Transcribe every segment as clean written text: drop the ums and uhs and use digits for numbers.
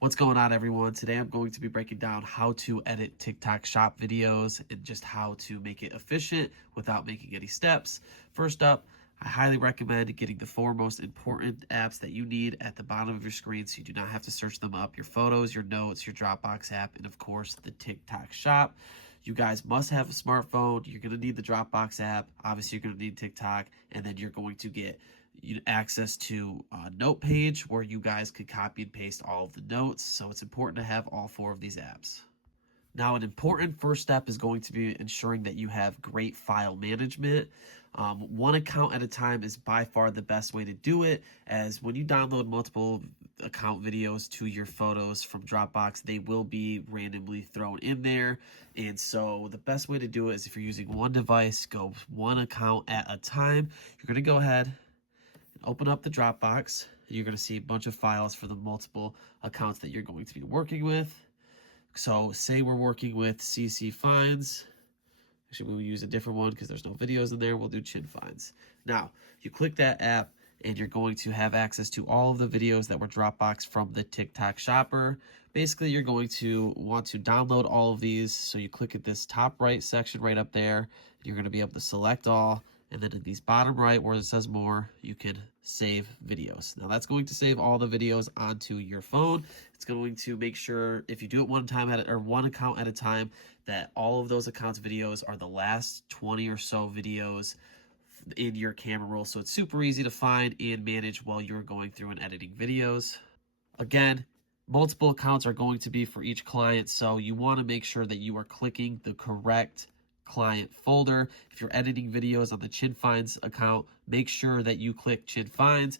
What's going on, everyone? Today I'm going to be breaking down how to edit TikTok shop videos and just how to make it efficient without making any steps. First up, I highly recommend getting the four most important apps that you need at the bottom of your screen so you do not have to search them up: your photos, your notes, your Dropbox app, and of course the TikTok shop. You guys must have a smartphone. You're going to need the Dropbox app. Obviously, you're going to need TikTok, and then you're going to get access to a note page where you guys could copy and paste all of the notes. So it's important to have all four of these apps. Now, an important first step is going to be ensuring that you have great file management. One account at a time is by far the best way to do it, as when you download multiple account videos to your photos from Dropbox, they will be randomly thrown in there. And so the best way to do it is if you're using one device, go one account at a time. You're going to go ahead, open up the Dropbox. You're going to see a bunch of files for the multiple accounts that you're going to be working with. So say we're working with CC Finds. Actually, we'll use a different one because there's no videos in there. We'll do Chin Finds. Now, you click that app and you're going to have access to all of the videos that were Dropbox from the TikTok shopper. Basically, you're going to want to download all of these. So you click at this top right section right up there. You're going to be able to select all. And then in these bottom right where it says more, you can save videos. Now that's going to save all the videos onto your phone. It's going to make sure if you do it one account at a time, that all of those accounts videos are the last 20 or so videos in your camera roll. So it's super easy to find and manage while you're going through and editing videos. Again, multiple accounts are going to be for each client. So you want to make sure that you are clicking the correct client folder. If you're editing videos on the Chin Finds account, make sure that you click Chin Finds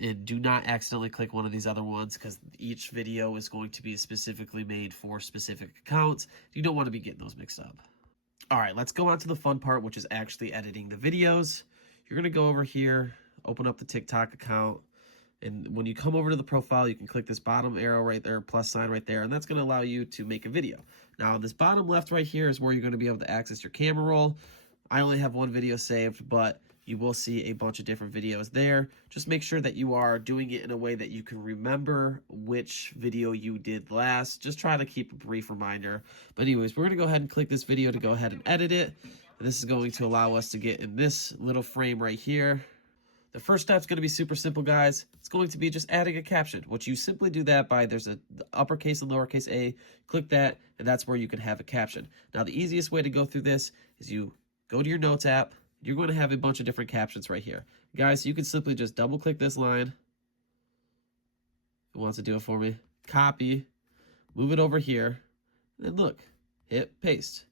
and do not accidentally click one of these other ones, because each video is going to be specifically made for specific accounts. You don't want to be getting those mixed up. All right, let's go on to the fun part, which is actually editing the videos. You're going to go over here, open up the TikTok account. And when you come over to the profile, you can click this bottom arrow right there, plus sign right there, and that's going to allow you to make a video. Now, this bottom left right here is where you're going to be able to access your camera roll. I only have one video saved, but you will see a bunch of different videos there. Just make sure that you are doing it in a way that you can remember which video you did last. Just try to keep a brief reminder. But anyways, we're going to go ahead and click this video to go ahead and edit it. And this is going to allow us to get in this little frame right here. The first step is going to be super simple, guys. It's going to be just adding a caption, which you simply do that by, there's a uppercase and lowercase a, click that, and that's where you can have a caption. Now, the easiest way to go through this is you go to your Notes app. You're going to have a bunch of different captions right here. Guys, you can simply just double click this line. If it wants to do it for me. Copy, move it over here, and then look, hit paste.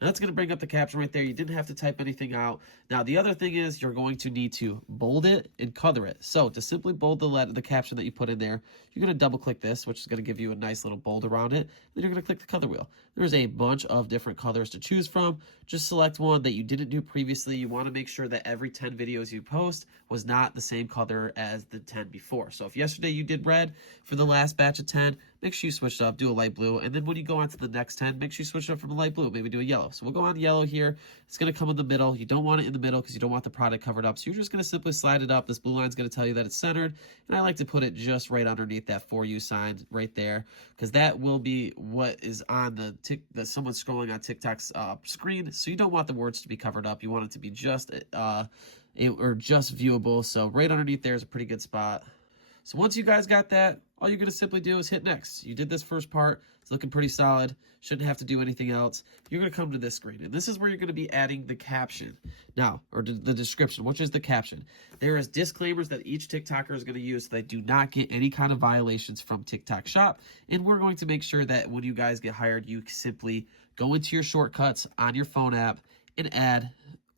Now that's going to bring up the caption right there. You didn't have to type anything out. Now, the other thing is you're going to need to bold it and color it. So to simply bold the caption that you put in there, you're going to double click this, which is going to give you a nice little bold around it. Then you're going to click the color wheel. There's a bunch of different colors to choose from. Just select one that you didn't do previously. You want to make sure that every 10 videos you post was not the same color as the 10 before. So if yesterday you did red for the last batch of 10, make sure you switch it up, do a light blue. And then when you go on to the next 10, make sure you switch it up from a light blue, maybe do a yellow. So we'll go on yellow here. It's going to come in the middle. You don't want it in the middle because you don't want the product covered up. So you're just going to simply slide it up. This blue line is going to tell you that it's centered. And I like to put it just right underneath that For You sign right there, because that will be what is on the someone scrolling on TikTok's screen. So you don't want the words to be covered up. You want it to be just viewable. So right underneath there is a pretty good spot. So once you guys got that, all you're going to simply do is hit next. You did this first part. It's looking pretty solid. Shouldn't have to do anything else. You're going to come to this screen, and this is where you're going to be adding the caption. Now, or the description, which is the caption. There is disclaimers that each TikToker is going to use so they do not get any kind of violations from TikTok Shop. And we're going to make sure that when you guys get hired, you simply go into your shortcuts on your phone app and add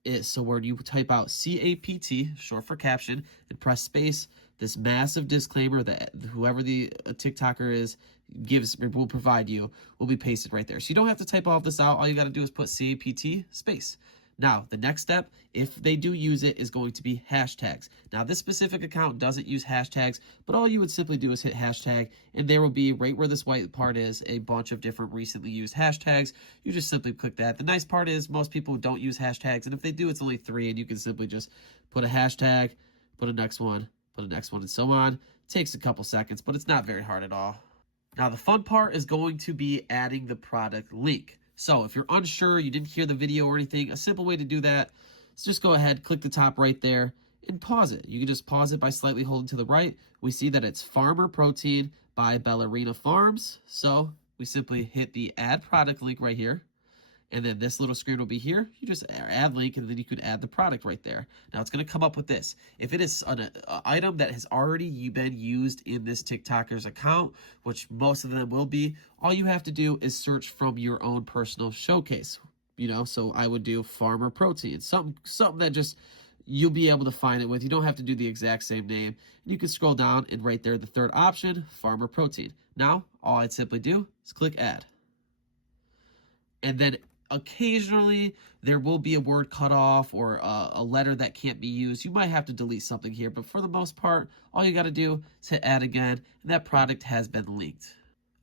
it. So when you type out CAPT, short for caption, and press space, this massive disclaimer that whoever the TikToker is will provide you will be pasted right there. So you don't have to type all of this out. All you got to do is put CAPT space. Now, the next step, if they do use it, is going to be hashtags. Now, this specific account doesn't use hashtags, but all you would simply do is hit hashtag, and there will be, right where this white part is, a bunch of different recently used hashtags. You just simply click that. The nice part is most people don't use hashtags, and if they do, it's only 3, and you can simply just put a hashtag, put a next one, and so on. It takes a couple seconds, but it's not very hard at all. Now, the fun part is going to be adding the product link. So if you're unsure, you didn't hear the video or anything, a simple way to do that is just go ahead, click the top right there, and pause it. You can just pause it by slightly holding to the right. We see that it's Farmer Protein by Ballerina Farms. So we simply hit the add product link right here. And then this little screen will be here. You just add link, and then you can add the product right there. Now it's going to come up with this. If it is an item that has already been used in this TikToker's account, which most of them will be, all you have to do is search from your own personal showcase. You know, so I would do Farmer Protein, something that just you'll be able to find it with. You don't have to do the exact same name. And you can scroll down, and right there, the third option, Farmer Protein. Now, all I'd simply do is click add. And then occasionally there will be a word cut off or a letter that can't be used. You might have to delete something here, but for the most part, all you got to do is hit add again, and that product has been linked.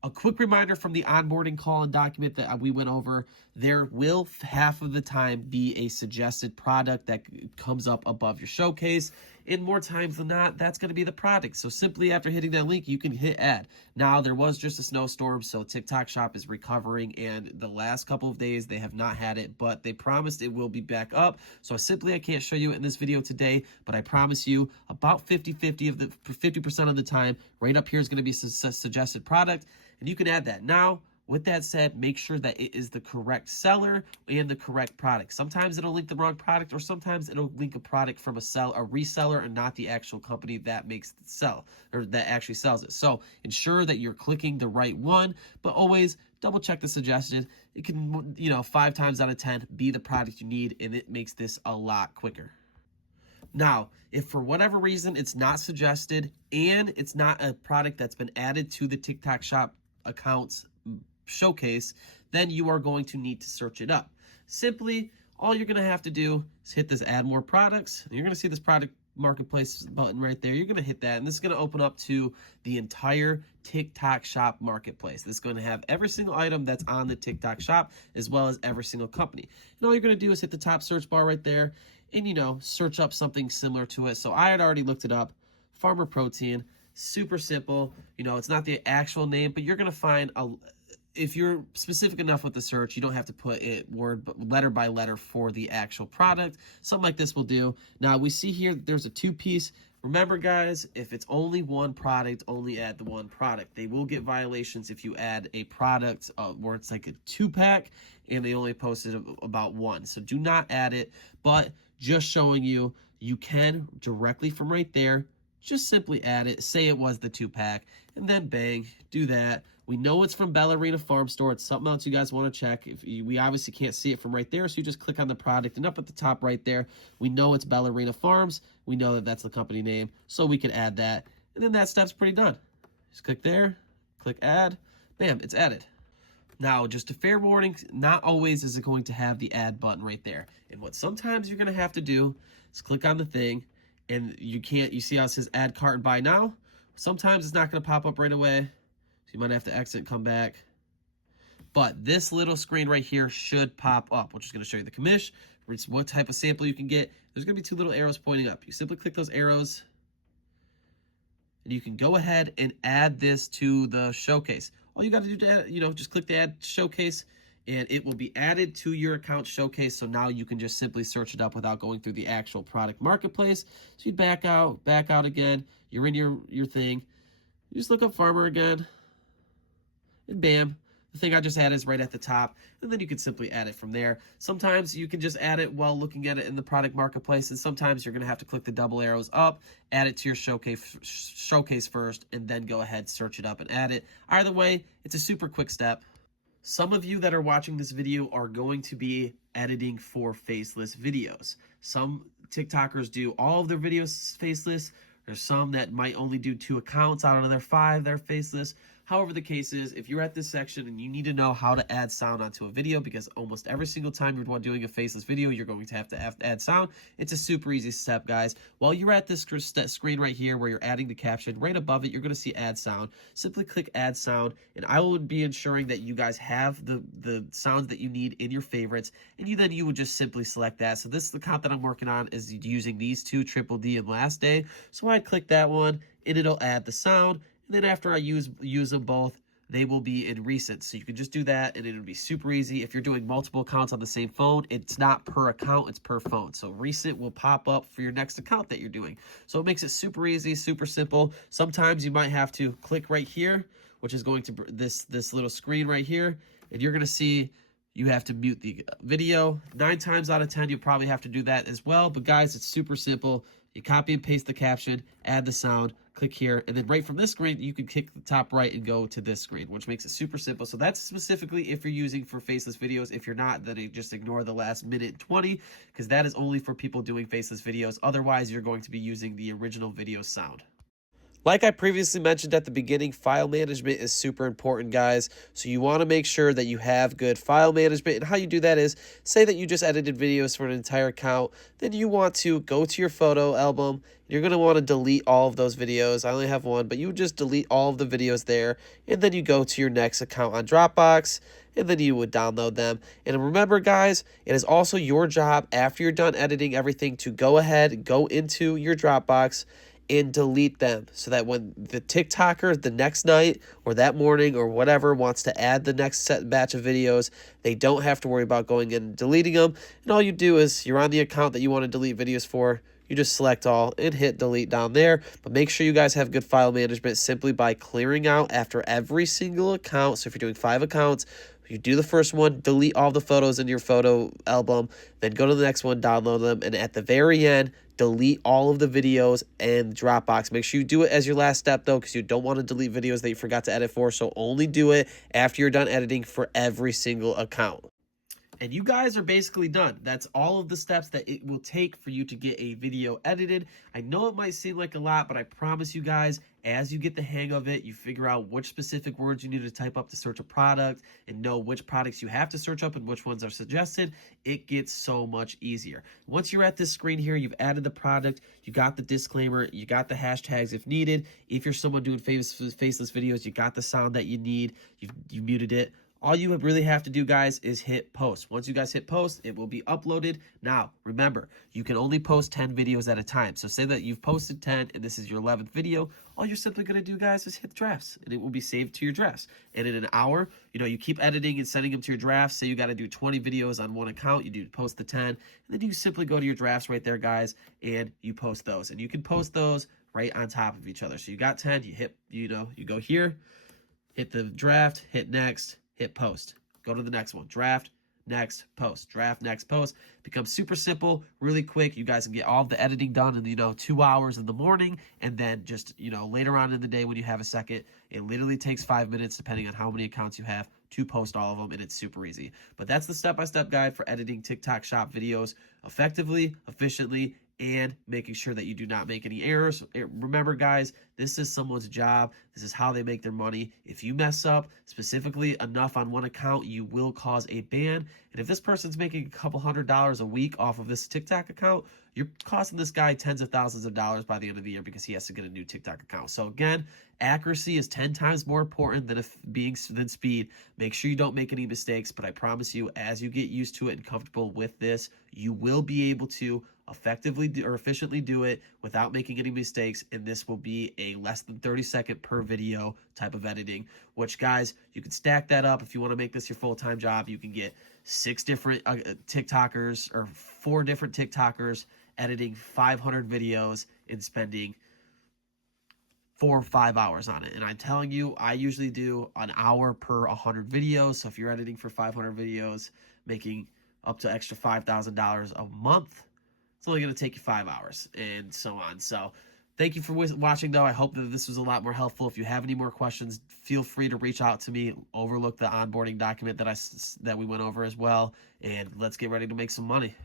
A quick reminder from the onboarding call and document that we went over, there will half of the time be a suggested product that comes up above your showcase. And more times than not, that's going to be the product. So simply after hitting that link, you can hit add. Now, there was just a snowstorm, so TikTok Shop is recovering, and the last couple of days, they have not had it, but they promised it will be back up. So simply, I can't show you it in this video today, but I promise you about 50% of the time, right up here is going to be a suggested product, and you can add that. Now, with that said, make sure that it is the correct seller and the correct product. Sometimes it'll link the wrong product, or sometimes it'll link a product from a reseller and not the actual company that makes the sell or that actually sells it. So ensure that you're clicking the right one, but always double check the suggested. It can, 5 times out of 10 be the product you need, and it makes this a lot quicker. Now, if for whatever reason it's not suggested and it's not a product that's been added to the TikTok Shop accounts showcase, then you are going to need to search it up. Simply, all you're going to have to do is hit this add more products. You're going to see this product marketplace button right there. You're going to hit that, and this is going to open up to the entire TikTok Shop marketplace. This is going to have every single item that's on the TikTok Shop, as well as every single company. And all you're going to do is hit the top search bar right there and, search up something similar to it. So I had already looked it up, Farmer Protein. Super simple. It's not the actual name, but you're going to find if you're specific enough with the search, you don't have to put it letter by letter for the actual product. Something like this will do. Now, we see here there's a 2-piece. Remember, guys, if it's only one product, only add the one product. They will get violations if you add a product where it's like a 2-pack and they only posted about one. So do not add it, but just showing you, you can directly from right there, just simply add it, say it was the 2-pack, and then bang, do that. We know it's from Ballerina Farm Store. It's something else you guys want to check. We obviously can't see it from right there, so you just click on the product, and up at the top right there, we know it's Ballerina Farms. We know that that's the company name, so we can add that, and then that step's pretty done. Just click there, click add, bam, it's added. Now, just a fair warning, not always is it going to have the add button right there. And what sometimes you're going to have to do is click on the thing, and you see how it says add cart and buy now? Sometimes it's not going to pop up right away. So you might have to exit and come back. But this little screen right here should pop up, which is going to show you the commish, what type of sample you can get. There's going to be 2 little arrows pointing up. You simply click those arrows, and you can go ahead and add this to the showcase. All you got to do to add, just click the add showcase, and it will be added to your account showcase. So now you can just simply search it up without going through the actual product marketplace. So you back out again. You're in your thing. You just look up Farmer again, and bam, the thing I just added is right at the top, and then you can simply add it from there. Sometimes you can just add it while looking at it in the product marketplace, and sometimes you're going to have to click the double arrows up, add it to your showcase first, and then go ahead, search it up, and add it. Either way, it's a super quick step. Some of you that are watching this video are going to be editing for faceless videos. Some TikTokers do all of their videos faceless. There's some that might only do 2 accounts out of their 5 that are faceless. However the case is, if you're at this section and you need to know how to add sound onto a video, because almost every single time you're doing a faceless video, you're going to have to add sound, it's a super easy step, guys. While you're at this screen right here where you're adding the caption, right above it, you're going to see add sound. Simply click add sound, and I will be ensuring that you guys have the sounds that you need in your favorites, and you would just simply select that. So this is the account that I'm working on, is using these 2, Triple D and Last Day. So I click that one, and it'll add the sound. And then after I use them both, they will be in recent. So you can just do that and it'll be super easy. If you're doing multiple accounts on the same phone, it's not per account, it's per phone. So recent will pop up for your next account that you're doing. So it makes it super easy, super simple. Sometimes you might have to click right here, which is going to this little screen right here, and you're going to see you have to mute the video. 9 times out of 10, you'll probably have to do that as well. But guys, it's super simple. You copy and paste the caption, add the sound, click here, and then right from this screen, you can click the top right and go to this screen, which makes it super simple. So that's specifically if you're using for faceless videos. If you're not, then just ignore the last minute 20, because that is only for people doing faceless videos. Otherwise, you're going to be using the original video sound. Like I previously mentioned at the beginning, file management is super important, guys. So you want to make sure that you have good file management. And how you do that is, say that you just edited videos for an entire account. Then you want to go to your photo album. You're going to want to delete all of those videos. I only have one, but you just delete all of the videos there. And then you go to your next account on Dropbox. And then you would download them. And remember, guys, it is also your job after you're done editing everything to go ahead, go into your Dropbox, and delete them, so that when the TikToker the next night or that morning or whatever wants to add the next set batch of videos, they don't have to worry about going in and deleting them. And all you do is, you're on the account that you want to delete videos for, you just select all and hit delete down there. But make sure you guys have good file management simply by clearing out after every single account. So if you're doing 5 accounts, you do the first one, delete all the photos in your photo album, then go to the next one, download them, and at the very end, delete all of the videos and Dropbox. Make sure you do it as your last step, though, because you don't want to delete videos that you forgot to edit for, so only do it after you're done editing for every single account. And you guys are basically done. That's all of the steps that it will take for you to get a video edited. I know it might seem like a lot, but I promise you guys, as you get the hang of it, you figure out which specific words you need to type up to search a product and know which products you have to search up and which ones are suggested, it gets so much easier. Once you're at this screen here, you've added the product, you got the disclaimer, you got the hashtags if needed. If you're someone doing faceless videos, you got the sound that you need, you muted it. All you really have to do, guys, is hit post. Once you guys hit post, it will be uploaded. Now, remember, you can only post 10 videos at a time. So say that you've posted 10 and this is your 11th video. All you're simply going to do, guys, is hit drafts and it will be saved to your drafts. And in an hour, you keep editing and sending them to your drafts. Say you got to do 20 videos on one account, you do post the 10, and then you simply go to your drafts right there, guys, and you post those. And you can post those right on top of each other. So you got 10, you hit, you go here, hit the draft, hit next, hit post, go to the next one, draft, next, post, draft, next, post. Becomes super simple, really quick. You guys can get all the editing done in 2 hours in the morning, and then just later on in the day when you have a second. It literally takes 5 minutes depending on how many accounts you have to post all of them, and it's super easy. But that's the step-by-step guide for editing TikTok Shop videos effectively, efficiently, and making sure that you do not make any errors. Remember, guys, this is someone's job. This is how they make their money. If you mess up specifically enough on one account, you will cause a ban. And if this person's making a couple $100s a week off of this TikTok account, you're costing this guy tens of thousands of dollars by the end of the year because he has to get a new TikTok account. So again, accuracy is 10 times more important than speed. Make sure you don't make any mistakes, but I promise you, as you get used to it and comfortable with this, you will be able to effectively or efficiently do it without making any mistakes, and this will be a less than 30-second per video type of editing, which, guys, you can stack that up. If you want to make this your full-time job, you can get 6 different TikTokers or 4 different TikTokers editing 500 videos and spending 4 or 5 hours on it. And I'm telling you, I usually do an hour per 100 videos. So if you're editing for 500 videos, making up to extra $5,000 a month, it's only going to take you 5 hours and so on. So thank you for watching, though. I hope that this was a lot more helpful. If you have any more questions, feel free to reach out to me. Overlook the onboarding document that we went over as well. And let's get ready to make some money.